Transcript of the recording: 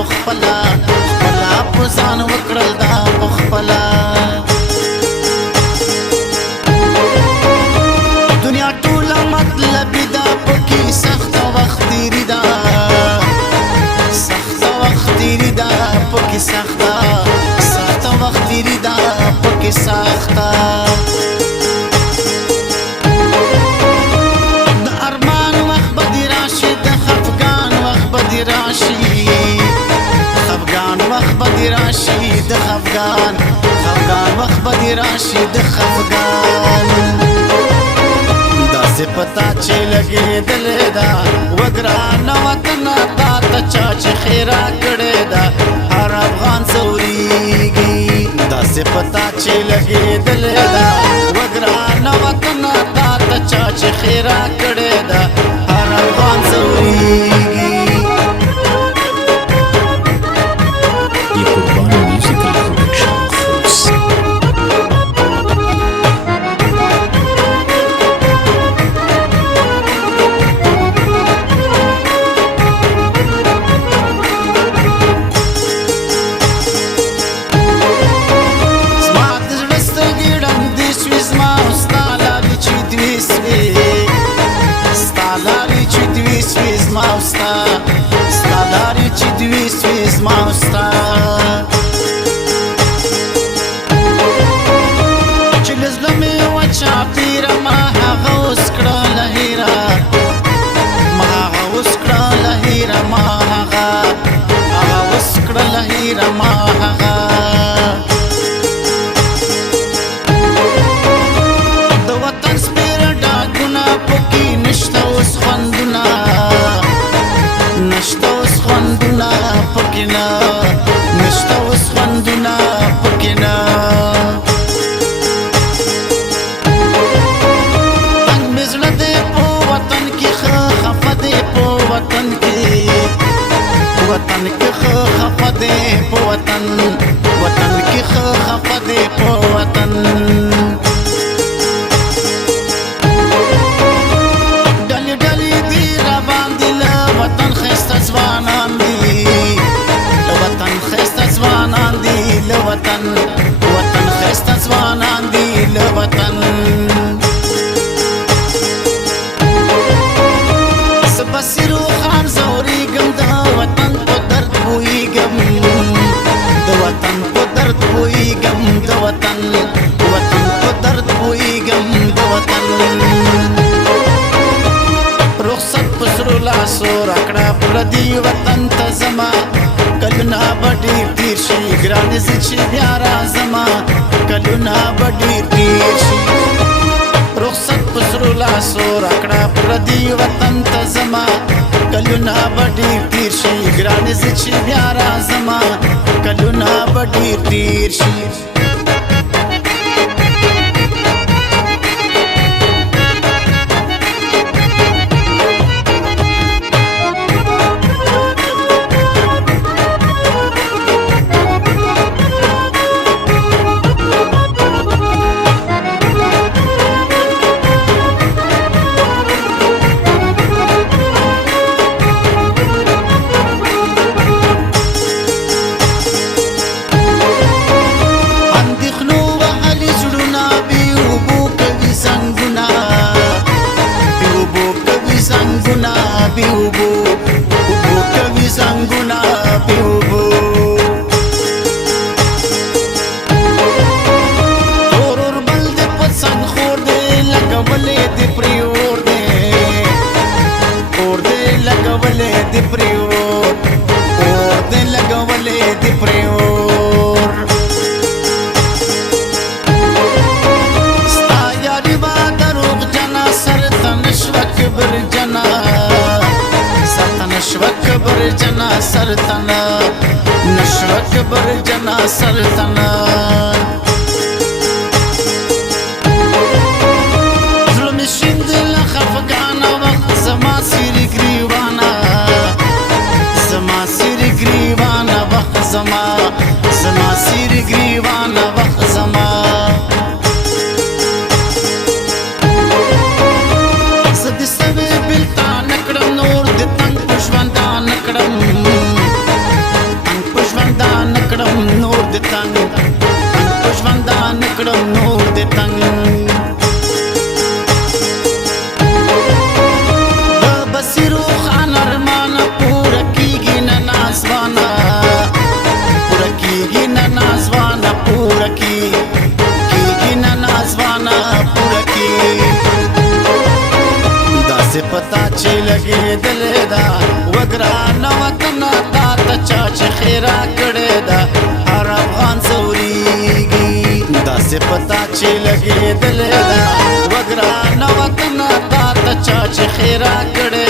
پخپلا خپلا پزان وکړل دا پخپلا دنیا ټوله مطلب دا پکې سخت وخت تیری دا سخت وخت تیری دا پکې سخت وخت تیری دا پکې سخت راشي د خفغان وخت بدی راشي د خفغان داسې پتا چې لګېدل دا وګران وطن تا ته چا چې خیرا کړې دا هر افغان ځورېږي داسې پتا چې لګېدل دا وګران وطن تا ته چا چې خیرا کړې دا هر افغان ځورېږي Stallari ci dvi sviz mausta Ci lezlami wa chapira ma haga uskra lahira Ma haga uskra lahira ma haga uskra lahira ma haga Da watan spira da guna poki nishta us khwanduna نشتا اوس خوندونه پکې نه نشتا اوس خوندونه پکې نه تنګ مې زړه دی په وطن کې ښه خفه دی په وطن کې ښه خفه دی په وطن کې ښه خفه دی په وطن وطن خسته ځوانان دي له وطن زه بسې روښان ځورېږم د وطن په درد پوهېږم د وطن په درد پوهېږم د وطن په درد پوهېږم د وطن رخصت په سرو لاسو راکړه پردي وطن ته زما کلونه به ډېر تېر شي ګرانې زه چې بیا راځمه کلونه به ډېر تېر شي رخصت په سرو لاسو راکړه پردي وطن ته زما کلونه به ډېر تېر شي ګرانې زه چې بیا راځمه کلونه به ډېر تېر شي سرتنا نشوك برجنا سرتنا ظلم الشند لخفقانا وقت زما سيري قريبانا زما سيري قريبانا وقت زما سيري قريبانا وقت زما زد سوي بلتا نکڑم نور دتنگ پشواندا نکڑم لګېدلې ده وګرانه وطنه تا ته چا چې خیره کړې ده هر افغان ځورېږي داسې پتا چې لګېدلې ده وګرانه وطنه تا ته چا چې خیره کړې